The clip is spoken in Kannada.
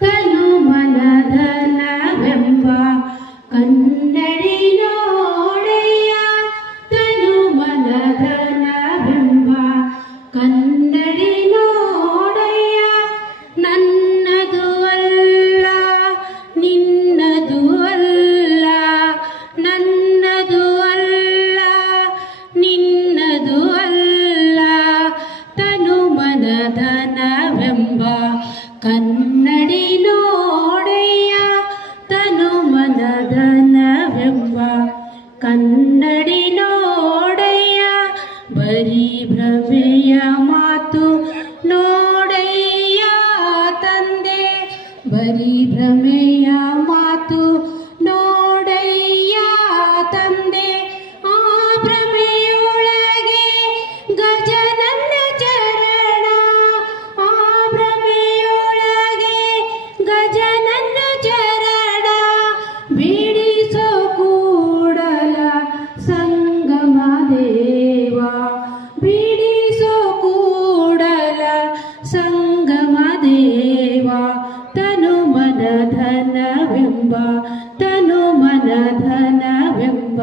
ತನು ಮನಧನವೆಂಬ ಕನ್ನಡಿ ನೋಡೆಯ ತನು ಮನಧನವೆಂಬ ಕನ್ನಡಿ ನೋಡೆಯ ನನ್ನದು ಅಲ್ಲ ನಿನ್ನದು ಅಲ್ಲ ನನ್ನದು ಅಲ್ಲ ನಿನ್ನದು ಅಲ್ಲ ತನು ಮನಧನವೆಂಬ ಕನ್ನಡಿ ನೋಡೆಯ ತನು ಮನಧನವೆಂಬ ಕನ್ನಡಿ ನೋಡೆಯ ಬರೀ ಭ್ರಮೆಯ ಮಾತು ನೋಡೆಯ ತಂದೆ ಬರೀ ಭ್ರಮೆಯ ಮಾತು ನೋಡೆಯ ತಂದೆ ಆ ಭ್ರಮೆಯೊಳಗೆ ಗಜನನ್ನ ಚರಣ ಆ ಭ್ರಮೆಯೊಳಗೆ ಗಜನನ್ನ ಚರಣ ಬಿಡಿಸೋ ಕೂಡಲ ಸಂಗಮ ದೇವ ಬಿಡಿಸೋ ಕೂಡಲ ಸಂಗಮ ದೇವ ತನು ಮನಧನವೆಂಬ ತನು ಮನಧನವೆಂಬ